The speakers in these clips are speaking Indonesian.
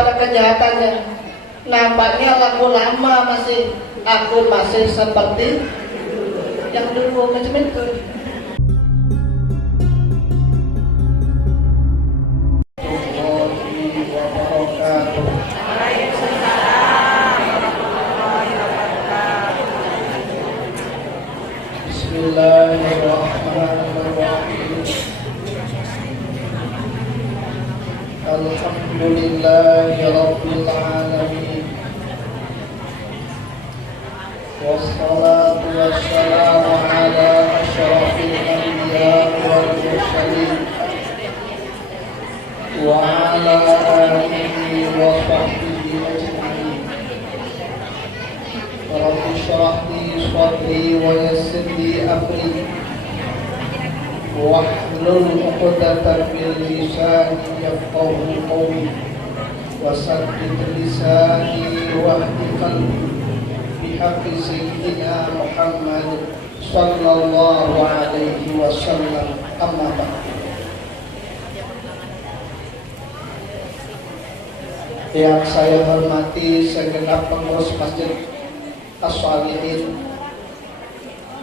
daripada kejahatannya. Nampaknya laku lama aku masih seperti yang dulu macam itu. Bismillahirrahmanirrahim. Alhamdulillahi Rabbil Alamin. Wassalatu wassalamu ala asyrafil anbiya wal mursalin wa ala alihi wa sahbihi ajma'in. Rabbi shrah li sadri wa yassir li amri wahlul 'uqdatam min lisani yafqahu qawli wasaddid lisani wahdi qalbi bihaqqi sayyidina Muhammad sallallahu alaihi wasallam. Amma ba'd. Yang saya hormati segenap pengurus Masjid As-Shalihin,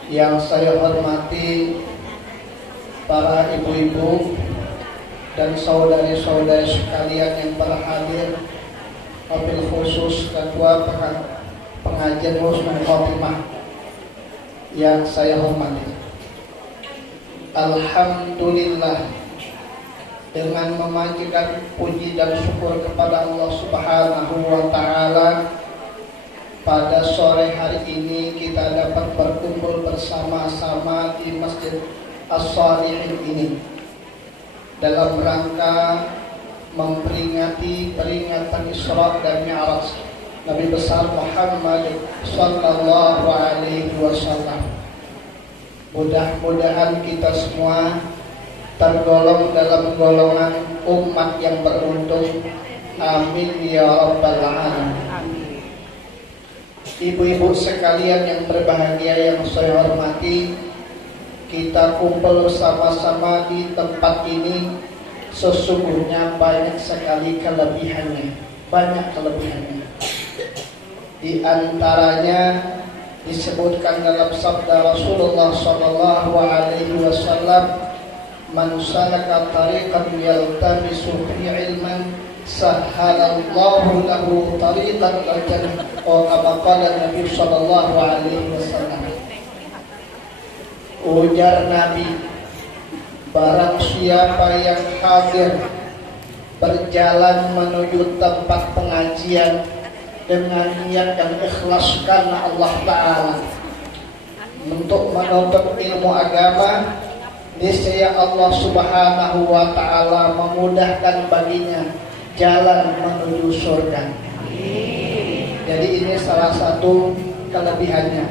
yang saya hormati para ibu-ibu dan saudari-saudari sekalian yang berhadir, wabil khusus ketua pengajian Husnul Khotimah yang saya hormati. Alhamdulillah, dengan memanjatkan puji dan syukur kepada Allah Subhanahu wa Ta'ala, pada sore hari ini kita dapat berkumpul bersama-sama di Masjid As-Shalihin ini dalam rangka memperingati peringatan Isra dan Mi'raj Nabi besar Muhammad sallallahu alaihi wasallam. Mudah-mudahan kita semua tergolong dalam golongan umat yang beruntung. Amin ya rabbal alamin. Ibu-ibu sekalian yang berbahagia yang saya hormati, kita kumpul bersama-sama di tempat ini sesungguhnya banyak sekali kelebihannya. Banyak kelebihannya. Di antaranya disebutkan dalam sabda Rasulullah sallallahu alaihi wasallam, "Man salaka tariqan yaltamisu fi ilman sahhalallahu lahu tariqan ilal jannah." Kama qala Nabi sallallahu alaihi wasallam. Ujar Nabi, barang siapa yang hadir berjalan menuju tempat pengajian dengan niat dan ikhlas karena Allah Ta'ala untuk menuntut ilmu agama, niscaya Allah Subhanahu wa Ta'ala memudahkan baginya jalan menuju surga. Jadi ini salah satu kelebihannya.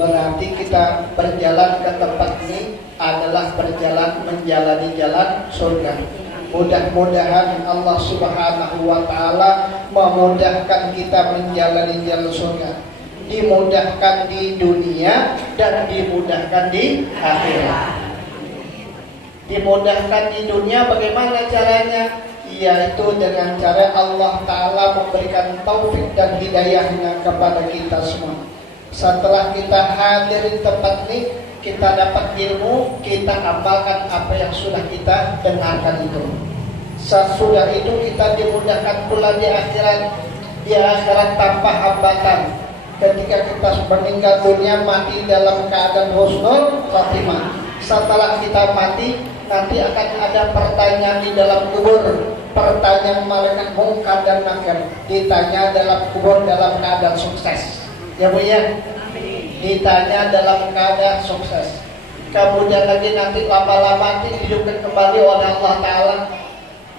Berarti kita berjalan ke tempat ini adalah berjalan menjalani jalan surga. Mudah-mudahan Allah Subhanahu wa Ta'ala memudahkan kita menjalani jalan surga. Dimudahkan di dunia dan dimudahkan di akhirat. Dimudahkan di dunia bagaimana caranya? Yaitu dengan cara Allah Ta'ala memberikan taufik dan hidayahnya kepada kita semua. Setelah kita hadir di tempat ini, kita dapat ilmu, kita amalkan apa yang sudah kita dengarkan itu. Sesudah itu kita dimudahkan pula di akhirat. Di akhirat tanpa hambatan. Ketika kita meninggal dunia, mati dalam keadaan husnul khotimah. Setelah kita mati, nanti akan ada pertanyaan di dalam kubur. Pertanyaan malaikat Munkar dan Nakir. Ditanya dalam kubur dalam keadaan sukses. Ya Bu ya, ditanya dalam keadaan sukses. Kemudian lagi nanti lama-lama dihidupkan kembali oleh Allah Ta'ala.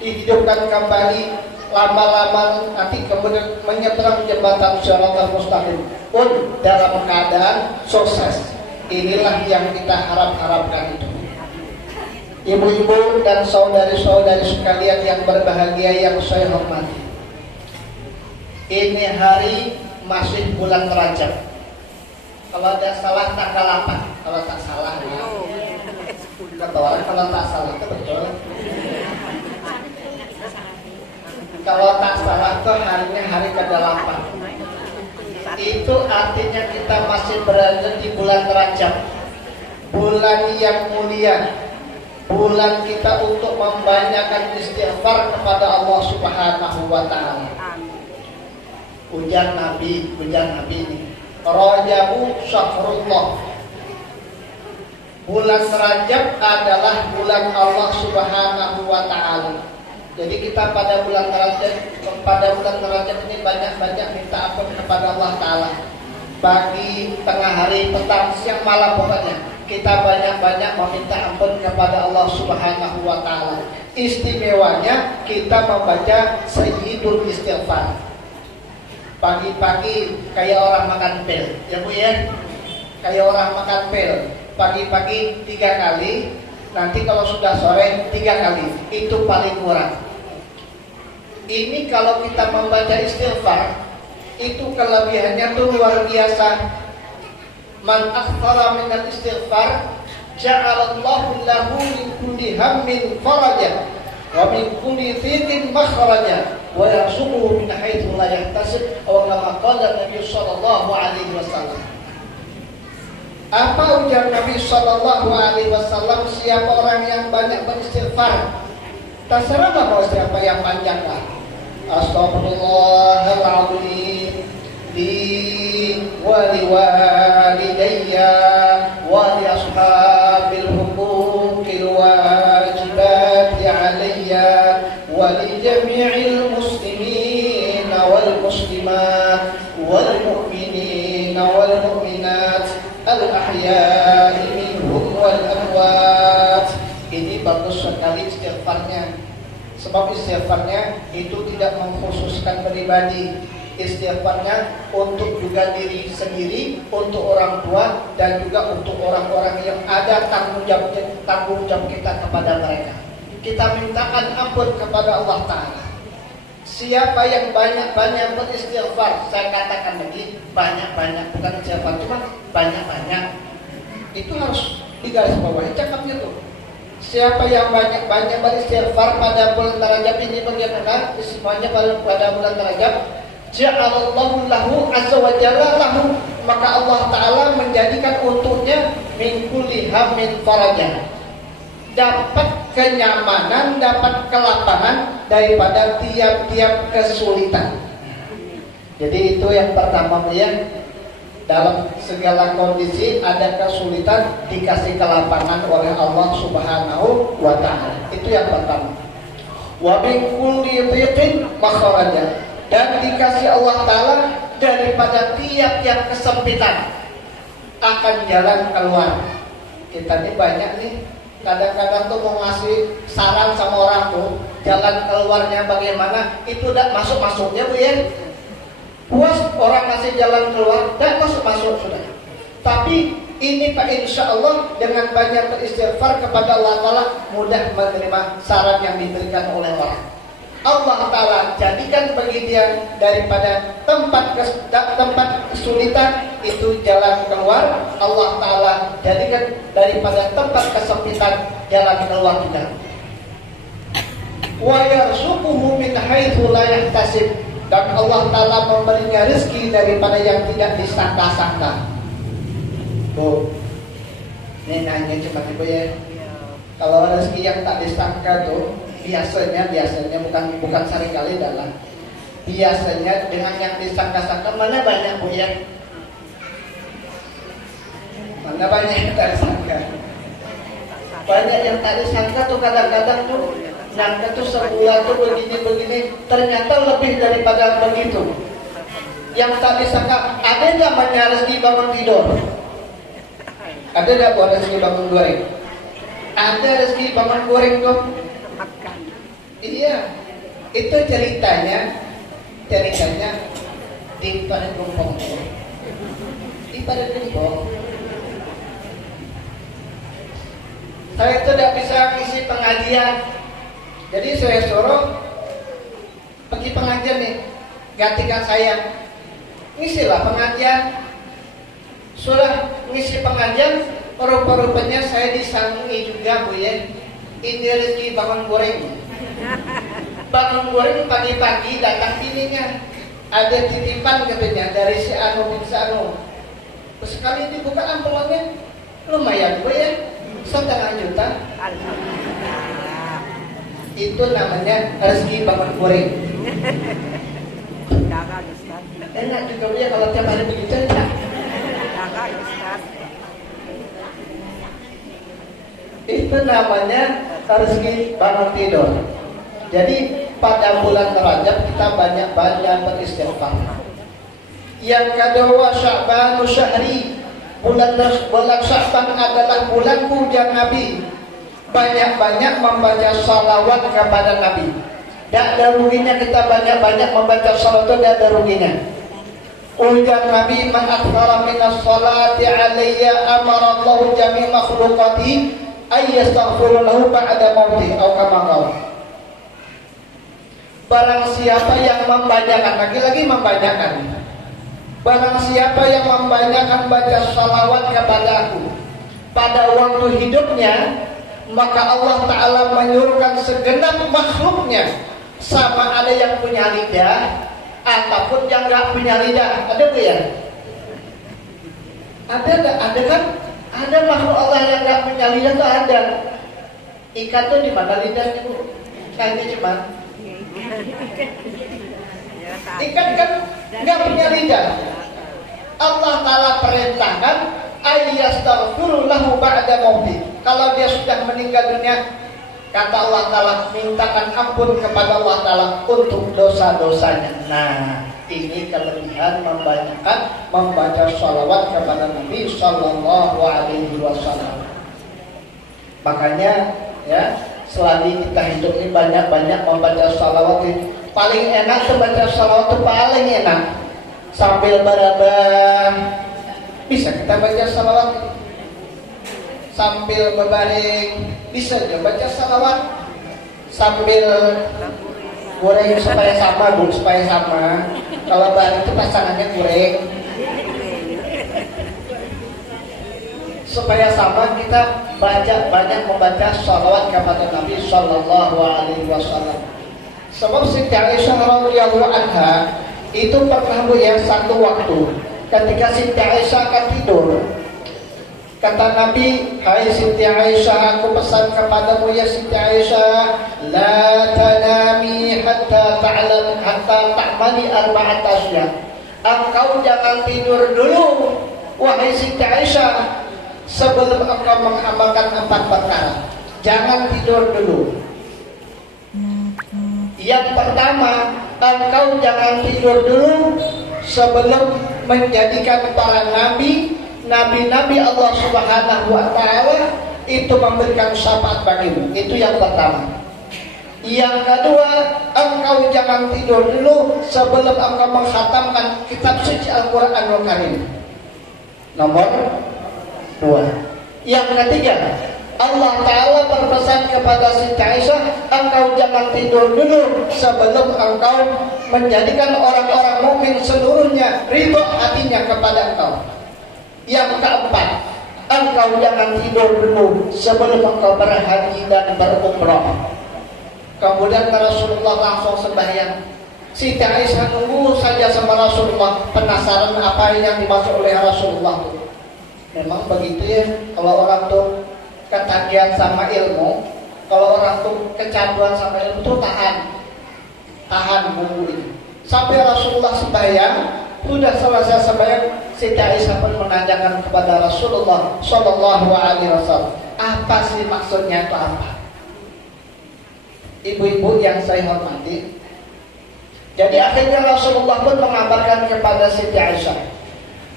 Dihidupkan kembali lama-lama nanti kemudian menyeberang jembatan Shiratal Mustaqim pun dalam keadaan sukses. Inilah yang kita harapkan itu. Ibu-ibu dan saudari-saudari sekalian yang berbahagia yang saya hormati, ini hari masih bulan Rajab. Kalau tidak salah tanggal 8. Kalau tak salah ya. Kalau tak salah itu betul. Kalau tak salah tuh harinya hari ke-8. Itu artinya kita masih berada di bulan Rajab, bulan yang mulia, bulan kita untuk membanyakkan istighfar kepada Allah Subhanahu wa taala. Ujar Nabi ini, Rajabu syahrullah. Bulan Rajab adalah bulan Allah Subhanahu wa taala. Jadi kita pada bulan Rajab ini banyak-banyak minta ampun kepada Allah taala. Pagi, tengah hari, petang, siang, malam, pokoknya kita banyak-banyak meminta ampun kepada Allah Subhanahu wa taala. Istimewanya kita membaca Sayyidul Istighfar. Pagi-pagi kayak orang makan pil, ya Bu ya. Kayak orang makan pil. Pagi-pagi 3 kali, nanti kalau sudah sore 3 kali. Itu paling murah. Ini kalau kita membaca istighfar, itu kelebihannya tuh luar biasa. Man aktsara minal istighfar ja'alallahu lahu min kulli hammin faraja wa min kulli dhiqin makhraja wa yarzuquhu min haitsu la yahtasib aw kama qala Nabi sallallahu alaihi wasallam. Apa ujar Nabi sallallahu alaihi wasallam? Siapa orang yang banyak beristighfar, terserah mau siapa yang panjang lah. Astaghfirullahaladzim li wa li walidayya wa li ashabil huquqil wajibati alayya wa li jami'il muslimin wal muslimat wal mu'minin wal mu'minat al-ahya'i minhum wal amwat. Ini bagus sekali istighfarnya. Sebab istighfarnya itu tidak mengkhususkan pribadi. Istighfarnya untuk juga diri sendiri, untuk orang tua, dan juga untuk orang-orang yang ada tanggung jawab kita kepada mereka. Kita mintakan ampun kepada Allah Ta'ala. Siapa yang banyak-banyak beristighfar, saya katakan lagi, banyak-banyak, bukan istighfar, cuma banyak-banyak. Itu harus digarisbawahi cakapnya tuh. Siapa yang banyak-banyak beristighfar pada bulan Rajab ini, bagaimana semuanya pada bulan Rajab, ja'alallahu lahu azza wa jalla lahu, maka Allah Ta'ala menjadikan untuknya min kulli hammin farajan, dapat kenyamanan, dapat kelapangan daripada tiap-tiap kesulitan. Jadi itu yang pertama ya. Dalam segala kondisi ada kesulitan, dikasih kelapangan oleh Allah Subhanahu wa ta'ala. Itu yang pertama. Wa min kulli dhiqin makhraja, dan dikasih Allah Ta'ala daripada tiap-tiap kesempitan akan jalan keluar. Kita ini banyak nih, kadang-kadang tuh mau ngasih saran sama orang tuh, jalan keluarnya bagaimana, itu udah masuk-masuknya Bu ya. Puas orang ngasih jalan keluar, dan masuk-masuk sudah. Tapi ini Pak, insya Allah dengan banyak beristighfar kepada Allah Ta'ala, mudah menerima saran yang diberikan oleh orang. Allah Ta'ala jadikan bagi dia daripada tempat kesulitan itu jalan keluar. Allah Ta'ala jadikan daripada tempat kesempitan jalan keluar juga. Wa yarzuquhu min haitsu la yahtasib, dan Allah Ta'ala memberinya rezeki daripada yang tidak disangka-sangka. Tuh, ini nanya cuma Ibu ya. Kalau rezeki yang tak disangka tuh, biasanya bukan seringkali dalam. Biasanya dengan yang disangka-sangka mana banyak Bu ya? Mana banyak yang tak disangka? Banyak yang tak disangka tuh kadang-kadang tuh nyangka tuh sebulan tuh begini-begini, ternyata lebih daripada begitu. Yang tak disangka, ada namanya rezeki bangun tidur. Ada enggak buat rezeki bangun goreng? Ada rezeki bangun goreng tuh. Iya, itu ceritanya di pada Gempong. Di pada Gempong. Saya itu tidak bisa ngisi pengajian. Jadi saya suruh pergi pengajian nih, gantikan saya. Ngisilah pengajian. Sudah ngisi pengajian, rupa-rupanya saya disangi juga Bu ya. Ini rezeki bangun goreng. bangun goreng pagi-pagi datang bininya, ada titipan katanya dari si Anu bin Anu. Sekali dibuka amplopnya lumayan gue ya, 1,5 juta. Itu namanya rezeki bangun goreng. Enak juga dia kalau tiap hari begitu ya. Itu namanya rezeki bangun tidur. Jadi pada bulan Rajab kita banyak-banyak beristighfar. Yang kedua Sya'ban syahri. Bulan Sya'ban adalah bulan puja Nabi. Banyak-banyak membaca salawat kepada Nabi. Tidak ada ruginya kita banyak-banyak membaca salawat, itu tidak ada ruginya. Ujar Nabi, man akthara minas salati alayya amara Allahu jami' makhluqati ayyastaghfiru lahu ba'da mauti atau kama qala. Barang siapa yang membanyakan, lagi-lagi membanyakan. Barang siapa yang membanyakan baca salawat kepada aku pada waktu hidupnya, maka Allah Ta'ala menyuruhkan segenap makhluknya, sama ada yang punya lidah ataupun yang gak punya lidah. Ada gak ya? Ada kan? Ada makhluk Allah yang gak punya lidah tuh ada. Ikan tuh di mana lidahnya bu? Kayaknya cuma ikan kan nggak punya lidah. Allah Ta'ala perintahkan ayyastaghfiru lahu ba'da mauti. Kalau dia sudah meninggal dunia, kata Allah Ta'ala, mintakan ampun kepada Allah Ta'ala untuk dosa-dosanya. Nah, ini kelebihan membanyakan membaca sholawat kepada Nabi Sallallahu Alaihi Wasallam. Makanya ya, selagi kita hidup ini banyak-banyak membaca sholawat. Paling enak tuh baca sholawat itu paling enak. Sambil berabah bisa kita baca sholawat. Sambil berbaring bisa juga baca sholawat. Sambil goreng supaya sama bu, supaya sama. Kalau baring itu pasangannya goreng. Supaya sama kita banyak membaca sholawat kepada Nabi Sallallahu Alaihi Wasallam. Sebab Siti Aisyah radhiyallahu anha itu pernah ya satu waktu ketika Siti Aisyah akan tidur, kata Nabi, hai Siti Aisyah, aku pesan kepadamu ya Siti Aisyah, la tanami hatta ta'mali arba'at asya. Engkau jangan tidur dulu wahai Siti Aisyah sebelum engkau mengamalkan 4 perkara. Jangan tidur dulu. Yang pertama, engkau jangan tidur dulu sebelum menjadikan para nabi Allah Subhanahu wa Ta'ala itu memberikan syafaat bagimu. Itu yang pertama. Yang kedua, engkau jangan tidur dulu sebelum engkau mengkhatamkan kitab suci Al-Qur'anul Karim. Nomor 2. Yang ketiga, Allah Ta'ala berpesan kepada Siti Aisyah, engkau jangan tidur dulu sebelum engkau menjadikan orang-orang mukmin seluruhnya ridho hatinya kepada engkau. Yang keempat, engkau jangan tidur dulu sebelum engkau berhaji dan berumrah. Kemudian Rasulullah langsung sembahyang. Siti Aisyah nunggu saja sama Rasulullah, penasaran apa yang dimaksud oleh Rasulullah. Memang begitu ya, kalau orang tuh ketagihan sama ilmu, kalau orang tuh kecanduan sama ilmu tuh tahan nunggu ini. Sampai Rasulullah sembahyang, sudah selesai sembahyang, Siti Aisyah pun menanyakan kepada Rasulullah Sallallahu Alaihi Wasallam, apa sih maksudnya itu apa? Ibu-ibu yang saya hormati, jadi akhirnya Rasulullah pun mengabarkan kepada Siti Aisyah,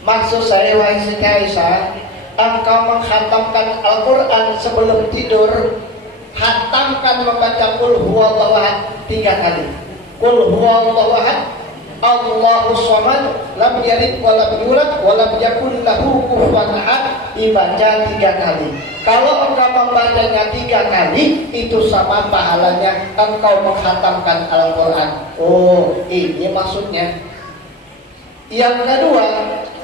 maksud saya wahai Siti Aisyah, engkau menghatamkan Al-Quran sebelum tidur, hatamkan membaca Qul huwallahu ahad 3 kali. Qul huwallahu ahad, Allahus samad, lam yalid wa lam yulad wa lam yakul lahu kufuwan ahad, dibaca 3 kali. Kalau engkau membacanya 3 kali, itu sama pahalanya engkau menghatamkan Al-Quran. Oh, ini maksudnya. Yang kedua,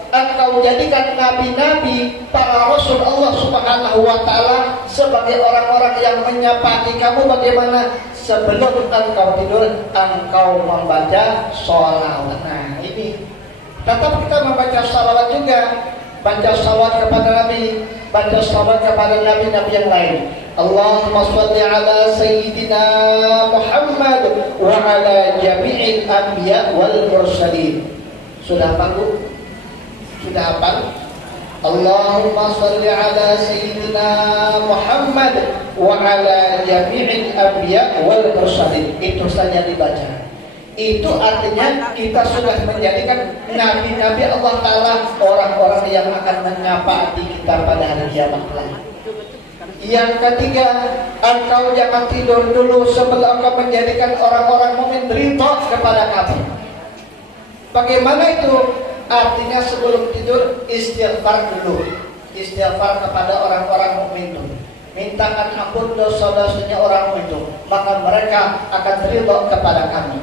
engkau jadikan nabi-nabi, para rasul Allah Subhanahu wa Ta'ala sebagai orang-orang yang menyapati kamu bagaimana sebelum engkau tidur engkau membaca sholawat. Nah ini tetap kita membaca sholawat juga, baca sholawat kepada Nabi, baca sholawat kepada Nabi-Nabi yang lain. Allahumma sholli ala Sayyidina Muhammad wa ala jami'il anbiya wal mursalin. Sudah hafal Bu? Sudah hafal? Allahumma sholli ala Sayyidina Muhammad wa ala jami'il anbiya wal mursalin. Itu saja dibaca. Itu artinya kita sudah menjadikan nabi-nabi Allah Ta'ala orang-orang yang akan menyapa di kita pada hari kiamat kelak. Yang ketiga, engkau jangan tidur dulu sebelum engkau menjadikan orang-orang mukmin ridha kepada kamu. Bagaimana itu? Artinya sebelum tidur istighfar dulu. Istighfar kepada orang-orang mukmin itu. Mintakan ampun dosa-dosanya orang mukmin itu, maka mereka akan ridha kepada kamu.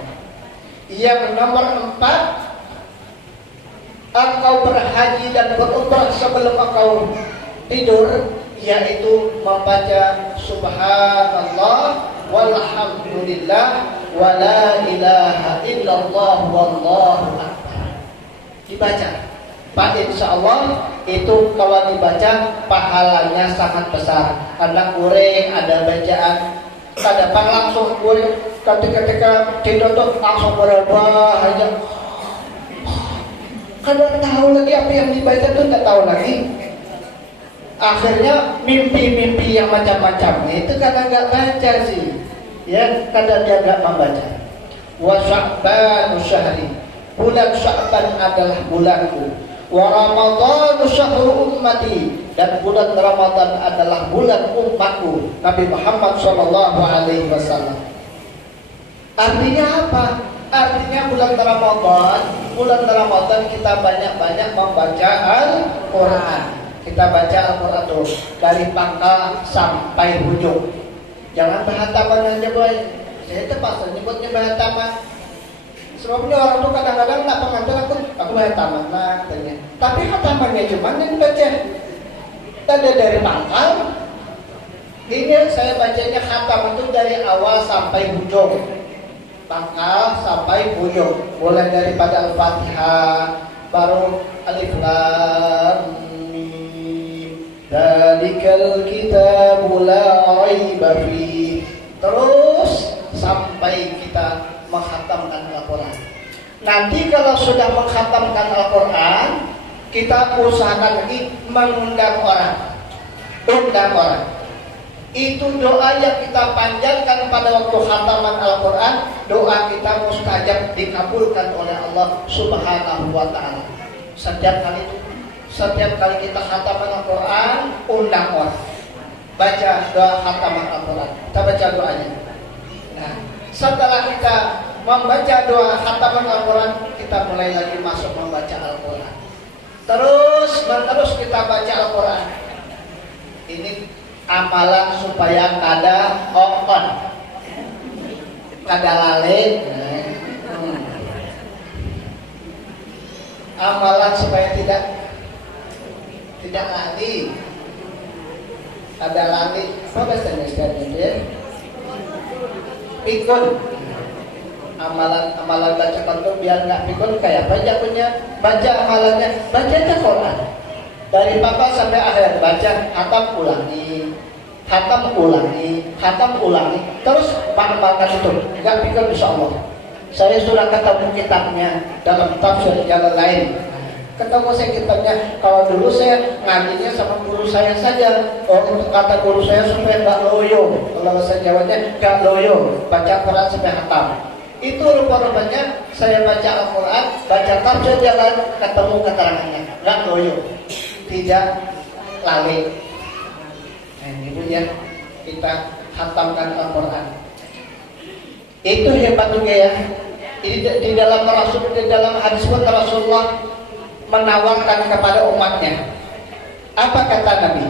Yang nomor 4, engkau berhaji dan berumrah sebelum engkau tidur, yaitu membaca subhanallah walhamdulillah wa la ilaha illallah wallahu akbar. Dibaca. Pak, insya Allah itu kalau dibaca pahalanya sangat besar. Anak kuring ada bacaan, ada pang langsung kuring ketika tidur tuh langsung berubah aja. Kadang tahu lagi apa yang dibaca tuh nggak tahu lagi. Akhirnya mimpi-mimpi yang macam-macam itu karena nggak baca sih, ya karena dia nggak membaca. Wa Sya'ban syahri, bulan Sya'ban adalah bulanku. Wa Ramadhan syahru ummati, dan bulan Ramadan adalah bulan umatku. Nabi Muhammad sallallahu alaihi wasallam. Artinya apa? Artinya bulan Ramadan kita banyak-banyak membaca Al-Quran. Kita baca Al-Quran terus dari pangkal sampai ujung. Jangan bahataman aja boy. Saya terpaksa nyebutnya bahataman. Sebabnya orang tuh kadang-kadang nak pengantin aku bahataman lah katanya. Tapi hatamannya cuma yang dibaca. Tadi dari pangkal. Ini saya bacanya khatam itu dari awal sampai ujung. Pangkal sampai ujung. Mulai daripada Al-Fatihah, baru Alif Lam. Dalikal kitabu la raiba fi, terus sampai kita menghatamkan Al-Quran. Nanti kalau sudah menghatamkan Al-Quran, kita usahakan lagi mengundang orang. Undang orang. Itu doa yang kita panjangkan pada waktu khataman Al-Quran. Doa kita mustajab dikabulkan oleh Allah Subhanahu wa ta'ala. Setiap kali kita khataman Al-Quran, undang orang, baca doa khataman Al-Quran. Kita baca doanya. Nah, setelah kita membaca doa khataman Al-Quran, kita mulai lagi masuk membaca Al-Quran. Terus menerus kita baca Al-Quran. Ini amalan supaya kada okon, kada lale. Amalan supaya tidak lali. Ada lali. Apa bahasa Indonesia? Pikun. Amalan baca Quran biar nggak pikun kayak apa aja punya. Baca amalannya, baca Quran dari papa sampai akhir, baca hatam ulangi, terus mengamalkan itu. Nggak pikun insya Allah. Saya sudah ketemu kitabnya dalam tafsir jalan lain. Ketemu saya kitabnya. Kalau dulu saya ngajinya sama guru saya saja. Kata guru saya supaya nggak loyo. Kalau bahasa Jawanya nggak loyo. Baca Quran sampai hatam. Itu rupa-rupanya saya baca Al-Quran, baca tafsir jalan, ketemu keterangannya. Nggak loyo. Tidak lali. Nah ini ya, kita hatamkan Al-Quran. Itu hebat juga ya. Di dalam hadis pun Rasulullah menawarkan kepada umatnya. Apa kata Nabi?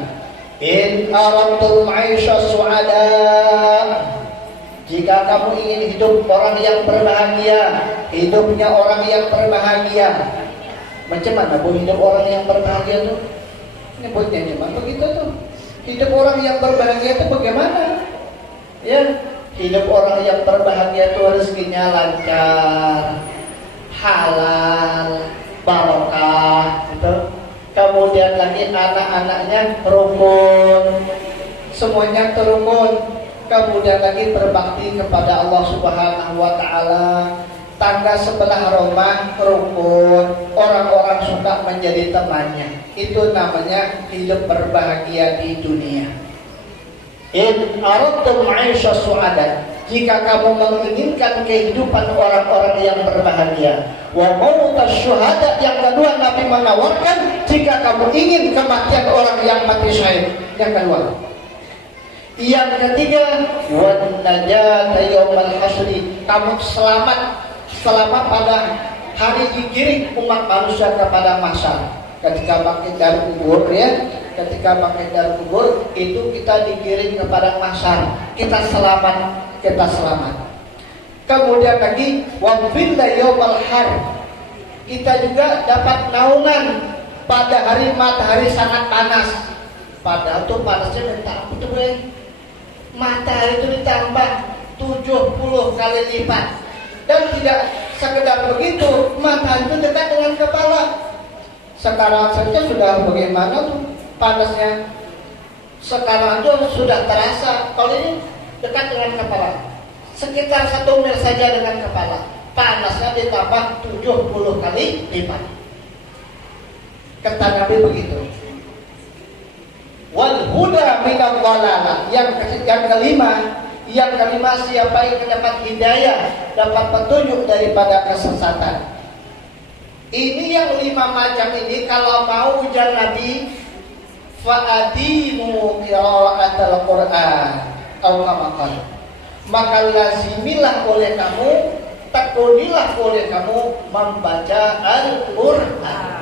In aradtum 'aisha su'ada. Jika kamu ingin hidup orang yang berbahagia, hidupnya orang yang berbahagia. Macam mana bu hidup orang yang berbahagia tuh? Nyebutnya cuma begitu tuh. Hidup orang yang berbahagia itu bagaimana? Ya, Hidup orang yang berbahagia itu rezekinya lancar, halal, barokah, gitu. Kemudian lagi anak-anaknya rukun, semuanya terukun. Kemudian lagi berbakti kepada Allah Subhanahu wa taala. Tangga sebelah rumah rukun, orang-orang suka menjadi temannya. Itu namanya hidup berbahagia di dunia. In aradtum 'aisha su'ada, jika kamu menginginkan kehidupan orang-orang yang berbahagia. Wa mautas syuhada, yang kedua Nabi menawarkan jika kamu ingin kematian orang yang mati syahid. Yang kedua. Yang ketiga, wan najata yaumal hasri, kamu selamat pada hari digiring umat manusia kepada mahsyar. Ketika bangkit dari kubur, ya, ketika bangkit dari kubur itu kita digiring kepada mahsyar. Kita selamat. Kemudian lagi wa fil yaumal har, kita juga dapat naungan pada hari matahari sangat panas. Padahal tuh panasnya minta ampun tuh, matahari itu ditambah 70 kali lipat. Dan tidak sekedar begitu, matahari itu dekat dengan kepala. Sekarang saja sudah bagaimana tuh panasnya. Sekarang itu sudah terasa. Kalau ini dekat dengan kepala, sekitar 1 mil saja dengan kepala, panasnya ditambah 70 kali lipat. Kata Nabi begitu. Wal huda minal dhalalah, yang kelima, siapa yang mendapat hidayah, dapat petunjuk daripada kesesatan. Ini yang 5 macam ini, kalau mau ujar Nabi, fa'adimu qira'atal Qur'an atau kama qala, maka lazimilah oleh kamu, tekunilah oleh kamu membaca Al-Qur'an.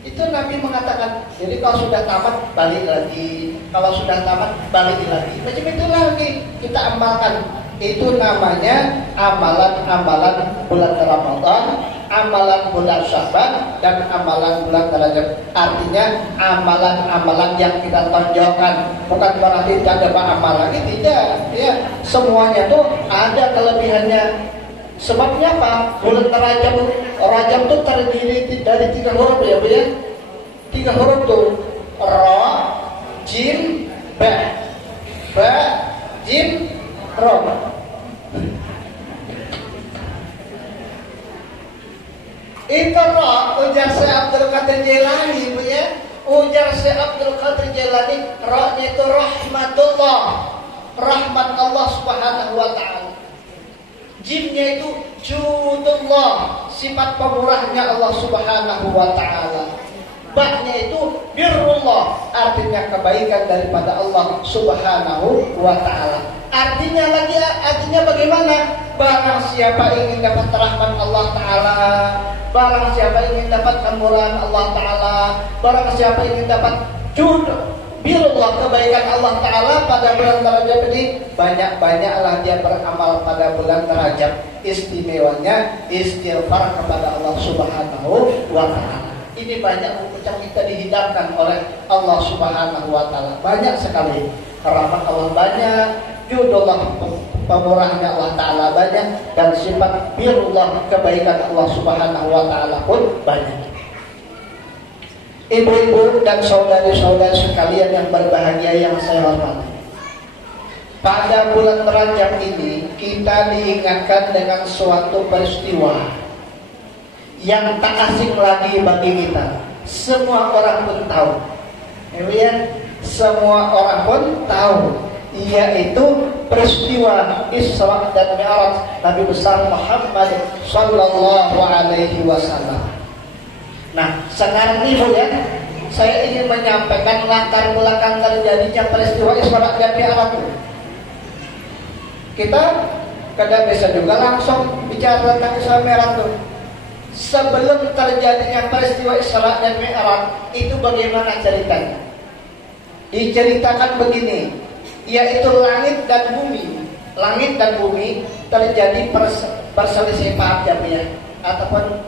Itu Nabi mengatakan, jadi kalau sudah tamat balik lagi, kalau sudah tamat balik lagi, macam itu lagi kita amalkan. Itu namanya amalan-amalan bulan Ramadan, amalan bulan Syaban, dan amalan bulan Rajab. Artinya amalan-amalan yang kita tonjolkan, bukan berarti tidak ada amal lagi, tidak. Ya, semuanya tuh ada kelebihannya. Sebabnya apa? Bulan Rajab itu terdiri dari 3 huruf, ya Bu ya. 3 huruf tuh, Ra, Jim, Ba. Ba, Jim, Ra. Itu Ra, ujar Syekh Abdul Qadir Jailani, Bu ya. Ujar Syekh Abdul Qadir Jailani, Ra-nya itu rahmatullah, rahmat Allah Subhanahu wa taala. Jimnya itu judullah, sifat pemurahnya Allah Subhanahu wa ta'ala. Ba-nya itu birrullah, artinya kebaikan daripada Allah Subhanahu wa ta'ala. Artinya bagaimana? Barang siapa ingin dapat rahmat Allah ta'ala, barang siapa ingin dapat kemurahan Allah ta'ala, barang siapa ingin dapat birullah, kebaikan Allah Ta'ala pada bulan Rajab ini, banyak-banyaklah dia beramal pada bulan Rajab. Istimewanya istighfar kepada Allah Subhanahu wa Ta'ala. Ini banyak yang kita dihidangkan oleh Allah Subhanahu wa Ta'ala. Banyak sekali. Rahmat Allah banyak, judullah pemurahnya Allah Ta'ala banyak, dan sifat birullah, kebaikan Allah Subhanahu wa Ta'ala pun banyak. Ibu-ibu dan saudari-saudari sekalian yang berbahagia yang saya hormati, pada bulan Rajab ini kita diingatkan dengan suatu peristiwa yang tak asing lagi bagi kita. Semua orang pun tahu, ya, semua orang pun tahu, yaitu peristiwa Isra dan Mi'raj Nabi besar Muhammad sallallahu alaihi wasallam. Nah, sekarang ini Bu ya, saya ingin menyampaikan latar belakang terjadinya peristiwa Isra dan Mi'raj. Kita kadang bisa juga langsung bicara tentang Isra Mi'raj tuh. Sebelum terjadinya peristiwa Isra dan Mi'raj itu bagaimana ceritanya? Diceritakan begini, yaitu langit dan bumi terjadi perselisihan paham ya, ataupun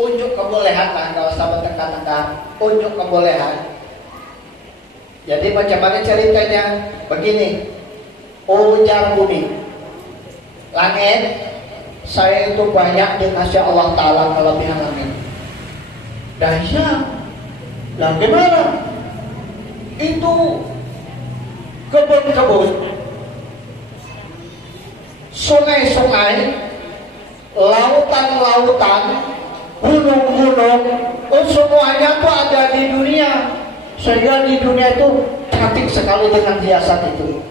unjuk kebolehan lah, kalau sahabat tekan-tekan, unjuk kebolehan. Jadi macam mana ceritanya? Begini, ujar bumi. Langit, saya itu banyak dikasih Allah Ta'ala kelebihan langit. Dahsyat. Lah gimana? Itu kebun-kebun, sungai-sungai, lautan-lautan, gunung-gunung, semuanya tuh ada di dunia. Sehingga di dunia itu cantik sekali dengan hiasan itu.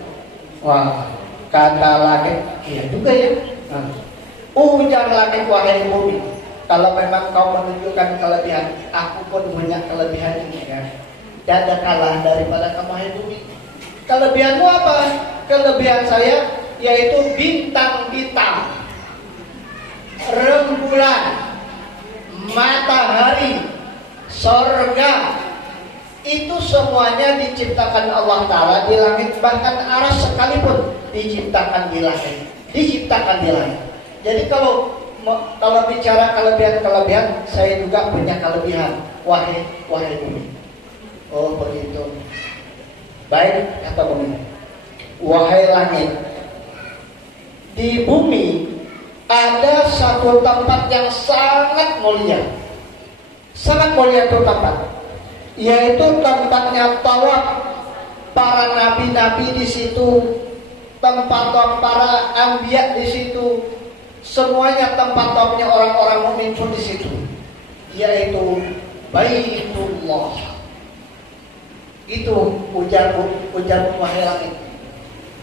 Wah, kata langit, iya juga ya. Ujar langit, wahai bumi, kalau memang kau menunjukkan kelebihan, aku pun punya kelebihan ini ya. Dan kalah daripada kamu, wahai bumi. Kelebihanmu apa? Kelebihan saya yaitu bintang-bintang, rembulan, matahari, sorga. Itu semuanya diciptakan Allah Ta'ala di langit. Bahkan aras sekalipun diciptakan di langit. Diciptakan di langit. Jadi kalau bicara kelebihan-kelebihan, saya juga punya kelebihan. Wahai bumi. Oh begitu. Baik, kata bumi. Wahai langit, di bumi ada satu tempat yang sangat mulia. Sangat mulia itu tempat, yaitu tempatnya tawaf para nabi-nabi di situ, tempat tawaf para anbiya di situ, semuanya tempat tawafnya orang-orang mukmin pun di situ, yaitu Baitullah. Itu ujar wahai langit.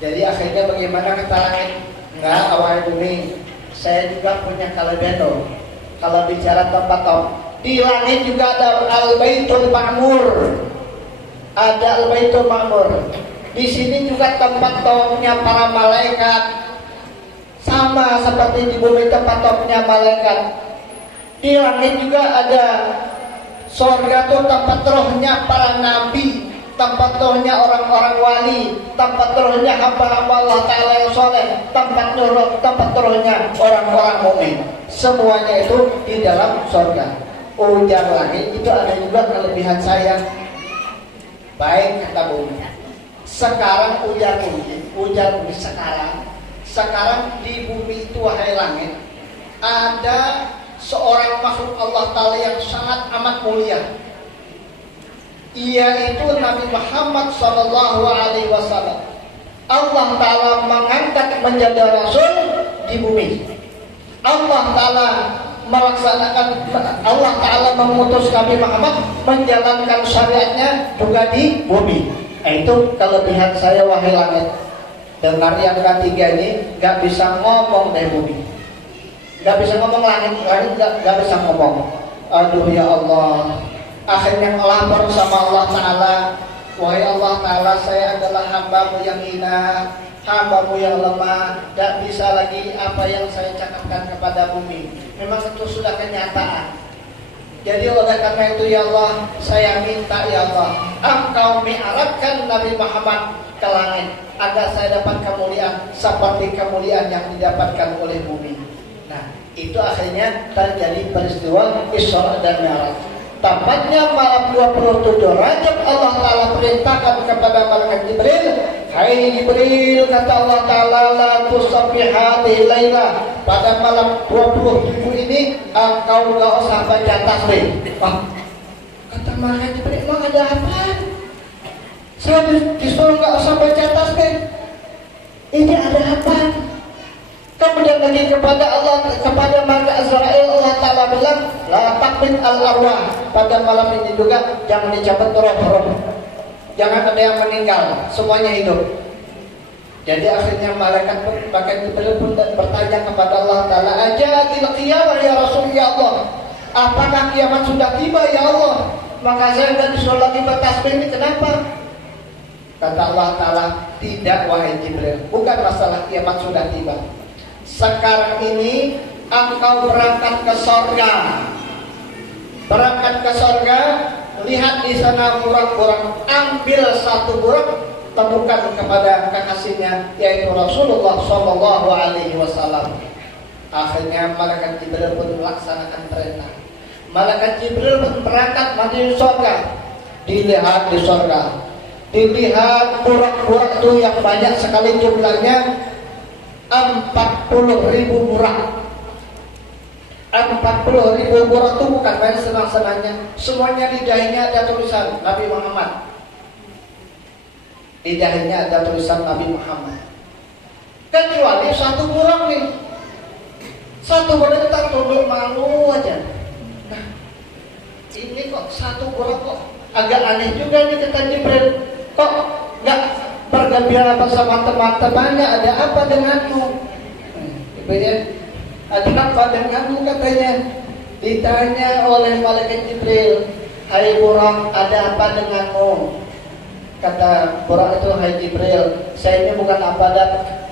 Jadi akhirnya bagaimana kata langit? Enggak, wahai bumi, saya juga punya kelebihan tuh. Kalau bicara tempat tawaf, di langit juga ada Al-Baitul Ma'mur. Ada Al-Baitul Ma'mur. Di sini juga tempat tawafnya para malaikat. Sama seperti di bumi tempat tawafnya malaikat. Di langit juga ada surga tuh tempat rohnya para nabi, tempat rohnya orang-orang wali, tempat rohnya hamba-hamba Allah Ta'ala yang soleh, tempat rohnya orang-orang mukmin. Semuanya itu di dalam surga. Ujar langit, itu ada juga kelebihan saya. Baik, kata bumi. Sekarang ujar bumi sekarang di bumi itu, wahai langit, ada seorang makhluk Allah Ta'ala yang sangat amat mulia. Ia itu Nabi Muhammad SAW. Allah Ta'ala mengangkat menjadi Rasul di bumi. Allah Ta'ala mengutus Nabi Muhammad menjalankan syariatnya juga di bumi. Itu kelebihan saya, wahai langit. Dengar yang ketiga ini, gak bisa ngomong dari bumi, gak bisa ngomong langit gak bisa ngomong. Aduh ya Allah, akhirnya melapor sama Allah Ta'ala. Wahai Allah Ta'ala, saya adalah hamba-Mu yang hina, hamba-Mu yang lemah, gak bisa lagi apa yang saya cakapkan kepada bumi. Memang itu sudah kenyataan. Jadi oleh karena itu ya Allah, saya minta ya Allah, Engkau mi'rajkan Nabi Muhammad ke langit agar saya dapat kemuliaan seperti kemuliaan yang didapatkan oleh bumi. Nah, itu akhirnya terjadi peristiwa Isra dan Mi'raj. Tepatnya malam 27 Rajab, Allah Ta'ala perintahkan kepada malaikat Jibril, hai Jibril, kata Allah Ta'ala, la tusabbiha hadhihi laila, pada malam 27 ini engkau gak usah baca tasbih. Kata malaikat Jibril, emang ada apa? Saya disuruh gak usah baca tasbih. Ini ada apa? Kemudian lagi kepada malaikat Azrail, Allah Ta'ala bilang, la taqbid al-arwah, pada malam ini juga jangan dicabut roh-roh, jangan ada yang meninggal, semuanya hidup. Jadi akhirnya malaikat Jibril pun bertanya kepada Allah Ta'ala, ajatil qiyamah ya Rasul ya Allah, apakah kiamat sudah tiba ya Allah? Maka saya dan disuruh lagi bertasbih, ini kenapa? Kata Allah Ta'ala, tidak wahai Jibril, bukan masalah kiamat sudah tiba. Sekarang ini engkau berangkat ke sorga. Berangkat ke sorga, lihat di sana burung-burung, ambil satu burung, temukan kepada kekasihnya, yaitu Rasulullah SAW. Akhirnya malaikat Jibril pun melaksanakan perintah. Malaikat Jibril pun berangkat menuju sorga. Dilihat di sorga, Dilihat burak-burak itu yang banyak sekali jumlahnya, 40.000 burak. 40.000 burak itu bukan main senang-senangnya. Semuanya di dahinya ada tulisan Nabi Muhammad. Di dahinya ada tulisan Nabi Muhammad. Kecuali satu burak nih. Satu burak itu tak tunduk malu aja. Nah, ini kok satu burak kok agak aneh juga nih kata Jibril. Kok nggak bergembira apa sama teman-temannya? Ada apa denganmu? Ada apa denganmu katanya? Ditanya oleh malaikat Jibril, hai burak, ada apa denganmu? Kata burak itu, hai Jibril, saya ini bukan apa dan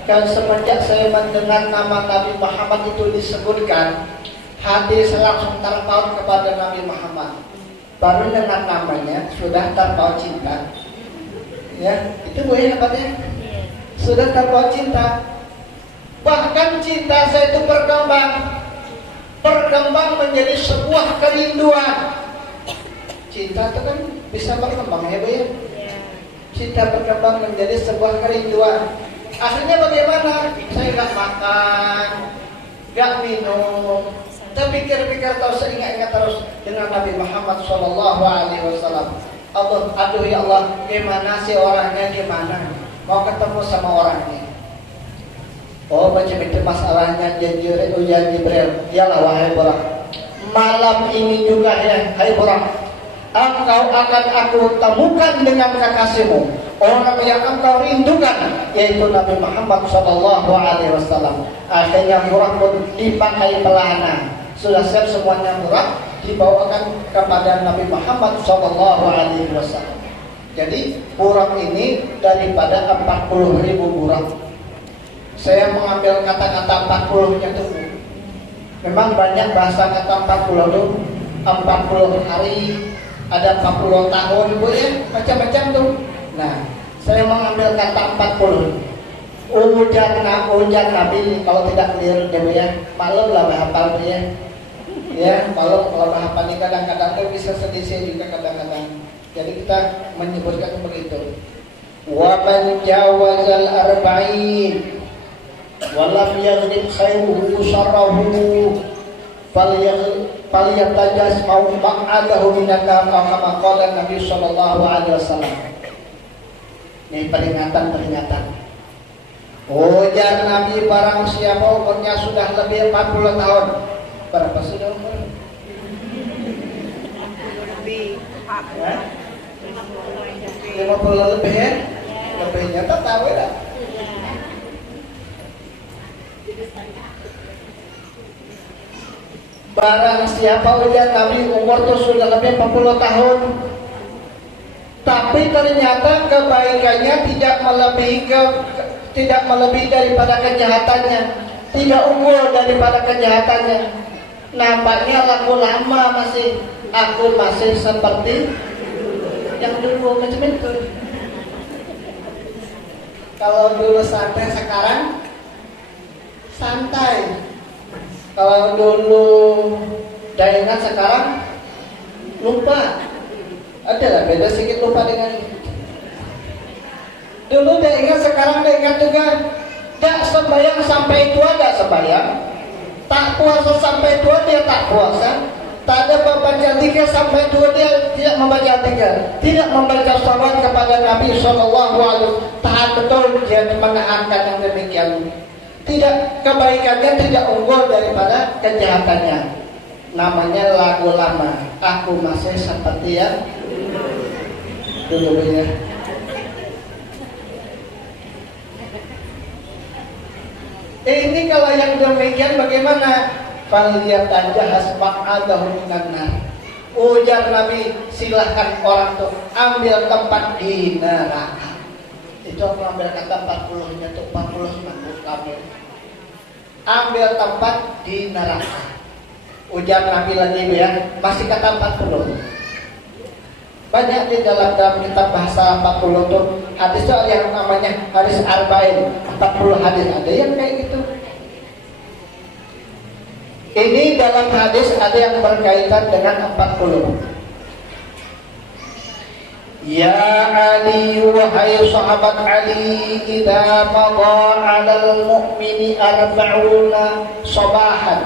kan semenjak saya mendengar nama Nabi Muhammad itu disebutkan, hati saya langsung terpaut kepada Nabi Muhammad. Baru dengan namanya sudah terpaut cinta. Ya, itu boleh hebatnya. Sudah terpaut cinta. Bahkan cinta saya itu berkembang menjadi sebuah kerinduan. Cinta itu kan bisa berkembang ya Bu ya. Cinta berkembang menjadi sebuah kerinduan. Akhirnya bagaimana? Saya nggak makan, nggak minum, tapi pikir-pikir terus, ingat-ingat terus dengan Nabi Muhammad SAW. Aduh ya Allah, gimana sih orangnya, gimana? Mau ketemu sama orangnya. Oh macam itu masalahnya. Jibril, yalah wahai burak, malam ini juga ya, hai burak, engkau akan aku temukan dengan kekasihmu, orang yang engkau rindukan, yaitu Nabi Muhammad SAW. Akhirnya burak pun dipakai pelana. Sudah siap semuanya burak, dibawakan kepada Nabi Muhammad SAW. Jadi burak ini daripada 40.000 burak. Saya mengambil kata-kata 40-nya itu. Memang banyak bahasa kata 40 itu. 40 hari, ada 40 tahun Bu ya, macam-macam tuh. Nah, saya mengambil kata 40. Ujar Nabi, kalau tidak clear Bu ya, maklum lah hafal Bu ya. Ya, kalau hafal ini kadang-kadang tuh bisa sedih juga kadang-kadang. Jadi kita menyebutkan begitu. Wa man jawazal arba'in walam yaghnib khairuhu syarrahu falyatajaz ma'adahu minan nar kama qala Nabi sallallahu alaihi wasallam. Ini peringatan. Ujar Nabi, barang siapa umurnya sudah lebih 40 tahun. Berapa sudah umur? Lebih 50 lebih ya? Lebihnya tak tahu ya. Barang siapa ujar Nabi umur itu sudah lebih 40 tahun, tapi ternyata kebaikannya tidak melebihi daripada kejahatannya, tidak unggul daripada kejahatannya. Nampaknya laku lama aku masih seperti yang dulu macam itu. Kalau dulu santai, sekarang santai. Kalau dulu dah ingat, sekarang lupa. Adalah beda sedikit lupa dengan dulu dah ingat, sekarang dah ingat juga. Tak sembahyang sampai tua, tak sembahyang. Tak puasa sampai tua, dia tak puasa. Tak ada membaca zikir sampai tua, dia tidak membaca zikir. Tidak membaca salawat kepada Nabi SAW. Tahan betul dia menahankan yang demikian. Tidak, kebaikannya tidak unggul daripada kejahatannya. Namanya lagu lama. Aku masih seperti yang dulu ya. Ini kalau yang demikian bagaimana? Falyatajahaz maq'adahu minan nar. Ujar Nabi, silahkan orang tuh ambil tempat di neraka. Itu aku ambil kata 40-nya tuh 40 ambil. Ambil tempat di neraka. Ujar Nabi lagi ya, masih kata 40. Banyak di dalam kitab bahasa 40 tuh hadis itu yang namanya hadis arba'in, 40 hadis, ada yang kayak gitu. Ini dalam hadis ada yang berkaitan dengan 40. Ya Ali, wahai sahabat Ali, idza madha 'alal mu'mini arba'una sabahan,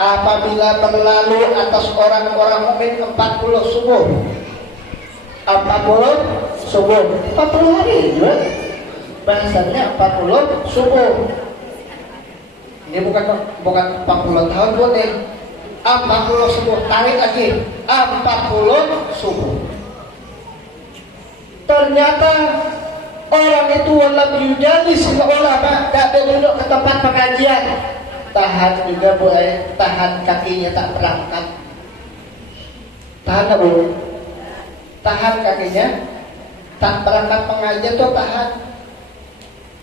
apabila berlalu atas orang-orang mukmin 40 subuh. 40 subuh, 40 hari juga. Bahasanya 40 subuh. Ini bukan 40 tahun boleh. 40 subuh, tarik lagi 40 subuh. Ternyata orang itu walam yujalis ulama, tak duduk ke tempat pengajian, tahan juga boleh, tahan kakinya tak berangkat. Tahan tak boleh? Tahan kakinya tak berangkat pengajian tuh tahan.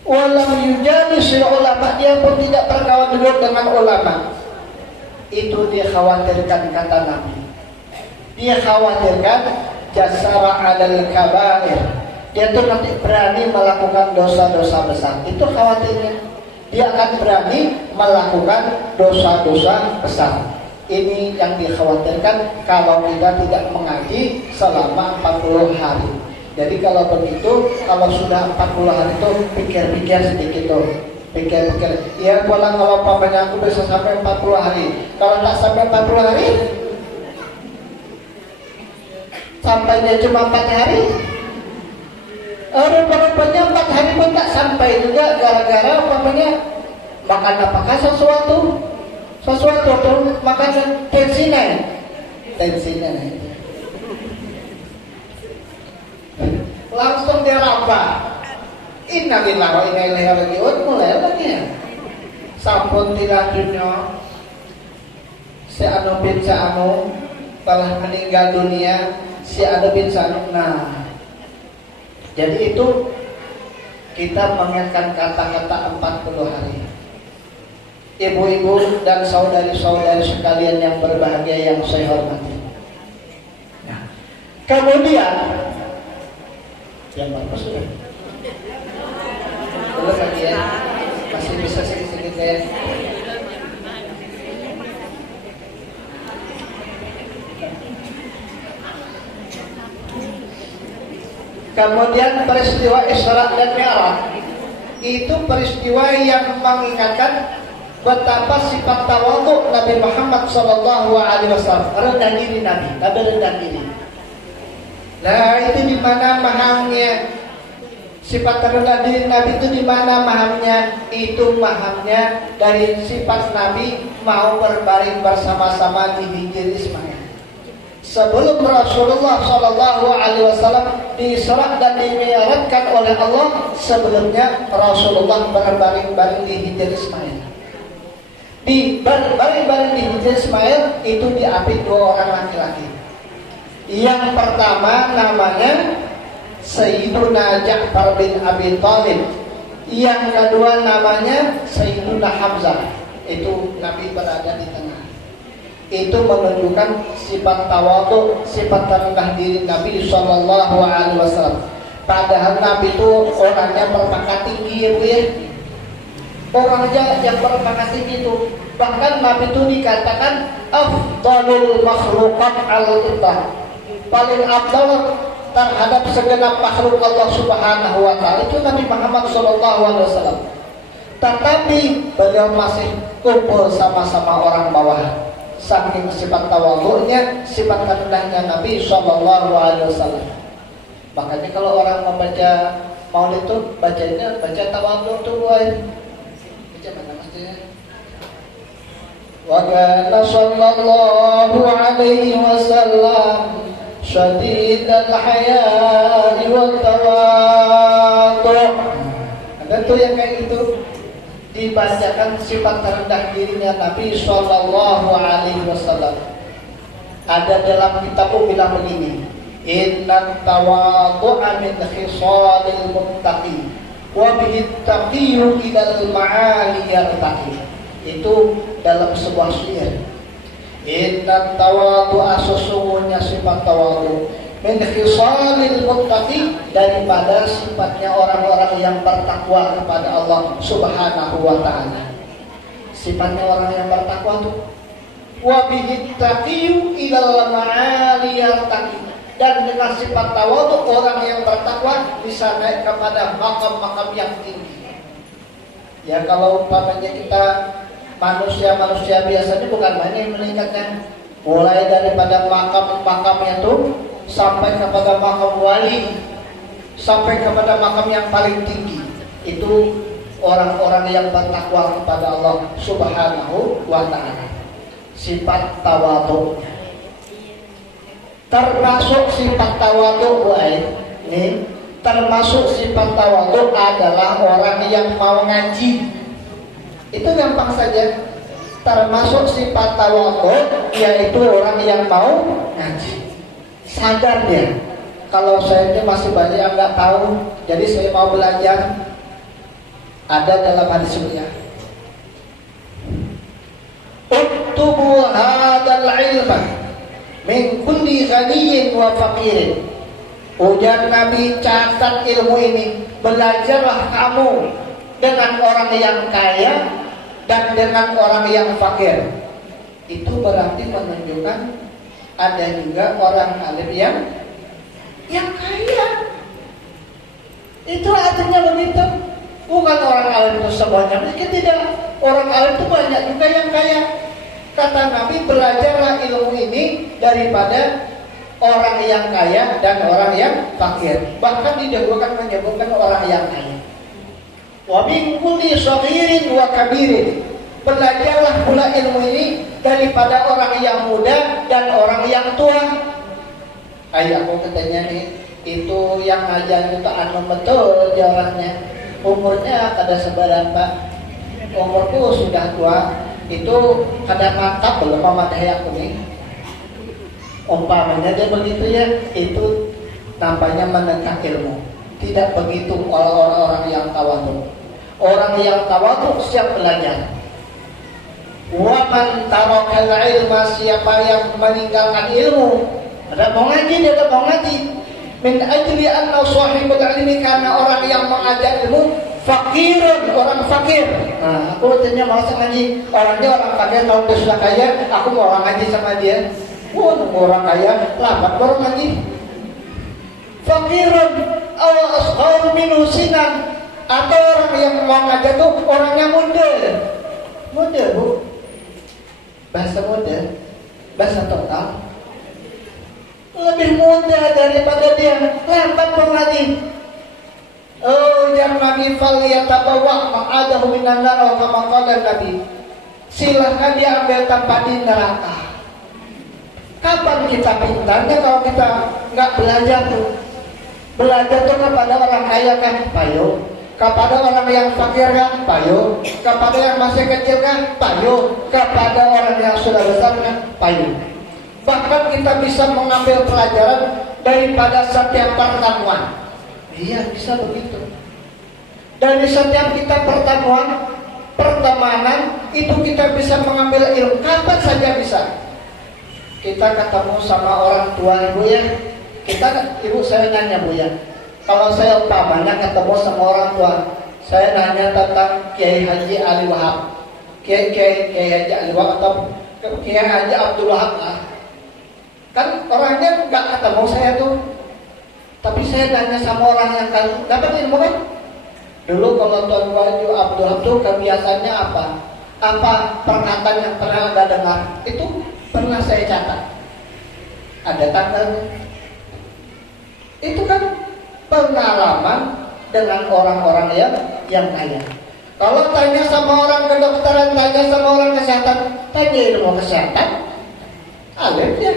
Walam yujalis ulama, dia pun tidak berkawan duduk dengan ulama. Itu dia khawatirkan, kata Nabi. Dia khawatirkan jasara 'alal kabair, dia tuh nanti berani melakukan dosa-dosa besar. Itu khawatirnya, dia akan berani melakukan dosa-dosa besar. Ini yang dikhawatirkan kalau kita tidak mengaji selama 40 hari. Jadi kalau begitu, kalau sudah 40 hari itu pikir-pikir sedikit tuh, pikir-pikir. Ya pulang kalau pamannya aku bisa sampai 40 hari. Kalau tak sampai 40 hari, sampainya cuma 4 hari. Rupanya 4 hari pun tak sampai juga, gara-gara umpamanya makan apakah sesuatu tuh makan tensinya. Langsung dia rambah. Innalillahi wa inna ilaihi raji'un, mulai lagi ya. Sampun tiladunya si anu bin Sa'anu telah meninggal dunia, si anu bin Sa'anu. Nah, jadi itu kita mengingatkan kata-kata 40 hari. Ibu-ibu dan saudari-saudari sekalian yang berbahagia yang saya hormati. Nah, kemudian yang bagus sudah. Belum lagi ya, masih bisa sedikit-sedikit ya. Kemudian peristiwa Isra dan Mi'raj itu peristiwa yang mengingatkan betapa sifat tawadhu Nabi Muhammad SAW, rendah diri Nabi rendah diri. Nah, itu di mana mahamnya sifat rendah diri Nabi itu di mana mahamnya? Itu mahamnya dari sifat Nabi mau berbaring bersama-sama di hijr Ismail. Sebelum Rasulullah SAW diisra dan dimi'rajkan oleh Allah, sebelumnya Rasulullah berbaring-baring di hijr Ismail. Di berbaring-baring di hijr Ismail itu diapit 2 orang laki-laki. Yang pertama namanya Sayyiduna Ja'far bin Abi Thalib. Yang kedua namanya Sayyiduna Hamzah. Itu Nabi berada di tengah. Itu menunjukkan sifat tawadhu, sifat rendah diri Nabi SAW. Padahal Nabi itu orangnya berpangkat tinggi ya Bu ya. Orangnya yang berpangkat tinggi itu. Bahkan Nabi itu dikatakan afdalul makhluqat al-ilah, paling afdal terhadap segenap makhluk Allah Subhanahu wa taala itu Nabi Muhammad SAW. Tetapi beliau masih kumpul sama-sama orang bawah. Saking sifat tawadhu'nya, sifat rendahnya Nabi SAW. Makanya kalau orang membaca Maulid itu baca tawadhu tuh boy. Baca mana mestinya? Wa kana sallallahu alaihi wasallam syadidal haya'i wat tawadhu'. Ada tuh yang kayak gitu, dibacakan sifat terendah dirinya Nabi Sallallahu Alaihi Wasallam. Ada dalam kitab bilang begini, Inna tawadhu'a min khisalil muttaqi wa bihi taqiyu ilal ma'ali yartaqi. Itu dalam sebuah syair. Inna tawadhu'a, sesungguhnya sifat tawadhu, min khisalil muttaqi, daripada sifatnya orang-orang yang bertakwa kepada Allah Subhanahu wa taala. Sifatnya orang yang bertakwa itu wa bihi taqiyu ilal ma'ali yartaqi, Dan dengan sifat tawadhu orang yang bertakwa bisa naik kepada makam-makam yang tinggi. Ya kalau umpamanya kita manusia biasanya bukan main yang meningkatnya. Mulai daripada makam-makamnya itu sampai kepada makam wali, sampai kepada makam yang paling tinggi. Itu orang-orang yang bertakwa kepada Allah Subhanahu wa ta'ala. Sifat tawadhu. Termasuk sifat tawadhu ini, termasuk sifat tawadhu adalah orang yang mau ngaji. Itu gampang saja. Termasuk sifat tawadhu yaitu orang yang mau ngaji. Sadar dia, kalau saya ini masih banyak yang nggak tahu, jadi saya mau belajar. Ada dalam hadis mulia, "Uktubu hadzal ilma min kulli ghaniyyin wa faqirin." Ujar Nabi, catat ilmu ini, belajarlah kamu dengan orang yang kaya dan dengan orang yang fakir. Itu berarti menunjukkan ada juga orang alim yang kaya. Itu artinya begitu. Bukan orang alim itu semuanya, mungkin tidak. Orang alim itu banyak juga yang kaya. Kata Nabi, belajarlah ilmu ini daripada orang yang kaya dan orang yang fakir. Bahkan didahulukan menyebutkan orang yang kaya. Wa min kulli shaghirin wa kabirin. Belajarlah pula ilmu ini daripada orang yang muda dan orang yang tua. Ayo aku katanya nih, itu yang ngajar itu anu betul jalannya. Umurnya kada seberapa. Umurku sudah tua. Itu kada mantap belum memadai aku nih. Umpamanya dia begitu ya, itu nampaknya menengah ilmu. Tidak begitu orang-orang yang tawadhu. Orang yang tawadhu siap belajar. Wa man tarakal ilma, siapa yang meninggalkan ilmu, ada mau ngaji, dia ada mau ngaji. Min ajli anna sahibul ilmi, karena orang yang mengajar ilmu fakirun, orang fakir. Nah, aku tanya mau ngaji, orangnya orang fakir, kalau dia sudah kaya, aku mau orang ngaji sama dia. Orang kaya, lambat baru ngaji. Fakirun aw asghar minhu sinan, atau orang yang mau ngajar tuh orangnya muda. Muda, Bu. Bahasa muda, bahasa total. Lebih muda daripada dia, lambat mengaji. Oh, yang Nabi falyatabawwa maq'adahu minan nar, kama qala Nabi. Silahkan dia ambil tempat di neraka. Kapan kita pintarnya kalau kita nggak belajar tuh? Belajar tuh kepada orang kaya kan, payo. Kepada orang yang fakir kan, payo. Kepada yang masih kecil kan, payo. Kepada orang yang sudah besar kan, payo. Bahkan kita bisa mengambil pelajaran daripada setiap pertemuan. Iya, bisa begitu. Dari setiap kita pertemanan, itu kita bisa mengambil ilmu. Kapan saja bisa. Kita ketemu sama orang tua ibu ya. Ibu saya nanya bu ya. Kalau saya umpamanya ketemu sama orang tua, saya nanya tentang Kiai Haji Ali Wahab, Kiai Haji Ali Wahab atau Kiai Haji Abdul Wahab lah. Kan orangnya nggak ketemu saya tuh, tapi saya tanya sama orang yang kan dapat ilmu kan. Dulu kalau Tuan Wahyu Abdul Wahab tuh kebiasaannya apa? Apa perkataan yang pernah Anda dengar? Itu pernah saya catat. Ada tanggalnya. Itu kan pengalaman dengan orang-orang yang kaya. Kalau tanya sama orang kedokteran, tanya sama orang kesehatan, tanya ilmu kesehatan, alim dia.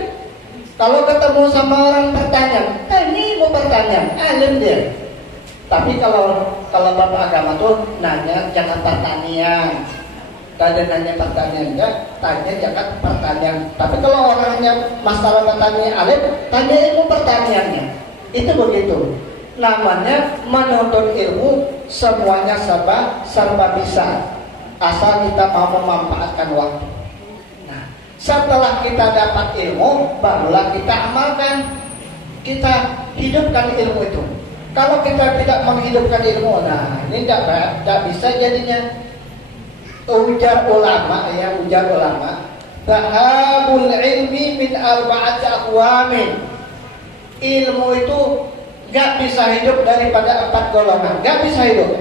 Kalau ketemu sama orang pertanyaan, tanya ilmu pertanyaan, alim dia. Tapi kalau bapak agama tuh nanya jangan pertanian. Tadi nanya pertanyaan enggak, tanya jangan pertanyaan. Tapi kalau orangnya masalah pertanyaan alim, tanya ilmu pertanyaannya. Itu begitu. Namanya menuntut ilmu, semuanya serba bisa, asal kita mau memanfaatkan waktu. Nah, setelah kita dapat ilmu, barulah kita amalkan, kita hidupkan ilmu itu. Kalau kita tidak menghidupkan ilmu, nah ini tidak bisa jadinya. Ujar ulama, dhahabul ilmi min arba'ati aqwamin. ilmu itu gak bisa hidup daripada 4 golongan, gak bisa hidup.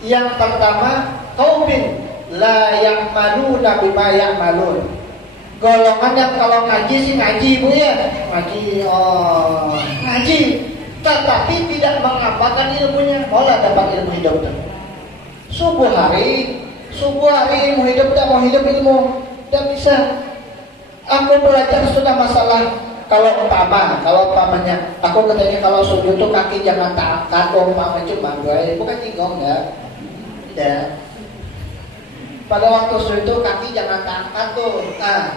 Yang pertama, qaumin la ya'maluna bima ya'malun. Golongan yang kalau ngaji sih ngaji Bu ya, ngaji, tetapi tidak mengamalkan ilmunya, malah dapat ilmu hidup tuh. Subuh hari ilmu hidup, tak mau hidup ilmu, tak bisa. Aku belajar sudah masalah. Kalau umpamanya aku katanya kalau sujud tuh kaki jangan angkat, umpamanya cuma bukan tinggal enggak. Pada waktu sujud tuh kaki jangan angkat tuh. Nah,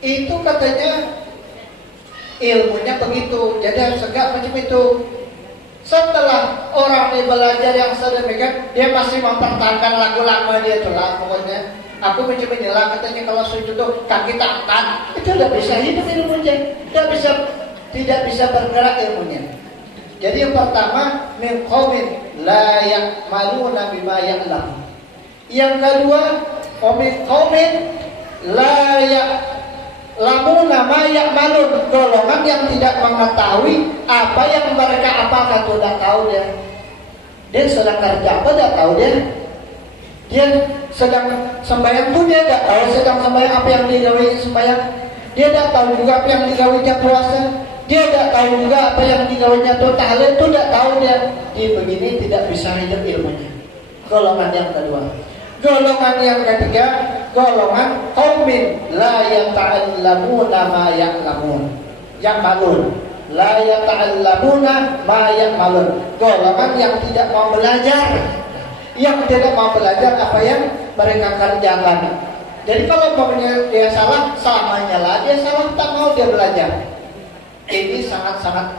itu katanya ilmunya begitu. Jadi harus tegak macam itu. Setelah orang ini belajar yang sedemikian, dia masih mempertahankan lagu lama dia tuh lah pokoknya. Aku mencoba nyela katanya kalau sujud tuh kaki angkat, itu tidak bisa hidup ilmunya, tidak bisa bergerak ilmunya. Jadi yang pertama, min qaumin la ya'maluna bima ya'lam. Yang kedua, min qaumin la ya'lamuna ma ya'malun, golongan yang tidak mengetahui apa yang mereka apakan, tidak tahu dia. Dia sedang kerja apa tidak tahu dia. Dia sedang sembahyang pun dia tidak tahu sedang sembahyang apa yang digawe sembahyang. Dia tidak tahu juga apa yang digawainya puasa. Dia tidak tahu juga apa yang digawainya tahlil, itu tidak tahu dia. Dia begini tidak bisa hidup ilmunya. Golongan yang kedua. Golongan yang ketiga, golongan qaumin la yata'allamuna ma ya'lamun. Ya'malun. La yata'allamuna ma ya'malun. Golongan yang tidak mau belajar. Yang tidak mau belajar apa yang mereka kerjakan. Jadi kalau maunya dia salah, selamanya lah dia salah, tak mau dia belajar. Ini sangat-sangat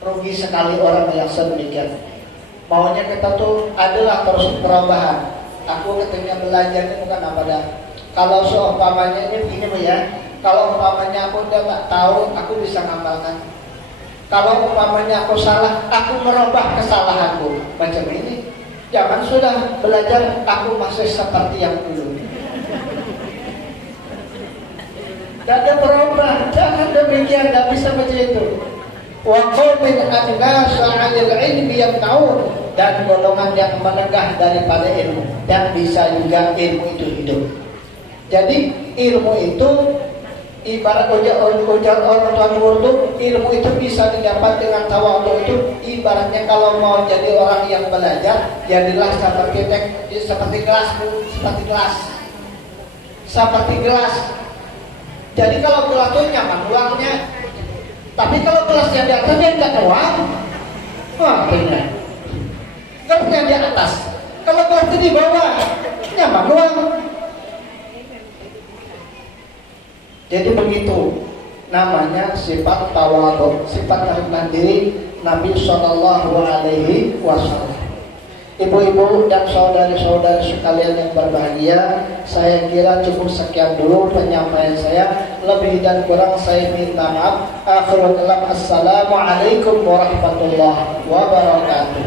rugi sekali orang yang sedemikian. Maunya kita tuh adalah terus perubahan. Aku katanya belajar ini bukan apa dah. Kalau seumpamanya ini begini ya, kalau umpamanya aku udah nggak tahu, aku bisa ngamalkan. Kalau umpamanya aku salah, aku merubah kesalahanku. Macam ini. Jangan sudah belajar, aku masih seperti yang dulu. Tidak ada berubah, jangan demikian, tidak bisa macam itu. Wa qaumin annasa 'anil ilmi yamna'un, dan golongan yang menegah daripada ilmu, dan bisa juga ilmu itu hidup. Jadi ilmu itu ibarat ujar orang tua itu, ilmu itu bisa didapat dengan tawadhu. Itu ibaratnya kalau mau jadi orang yang belajar, jadilah seperti gelas. Jadi kalau gelas itu nyaman uangnya, tapi kalau gelasnya di atas dia tidak uang, benar. Gelasnya di atas, kalau gelasnya di bawah nyaman uang. Jadi begitu namanya sifat tawadhu, sifat rendah diri Nabi Shallallahu Alaihi Wasallam. Ibu-ibu dan saudari-saudari sekalian yang berbahagia, saya kira cukup sekian dulu penyampaian saya. Lebih dan kurang saya minta maaf. Akhirul kalam, assalamualaikum warahmatullahi wabarakatuh.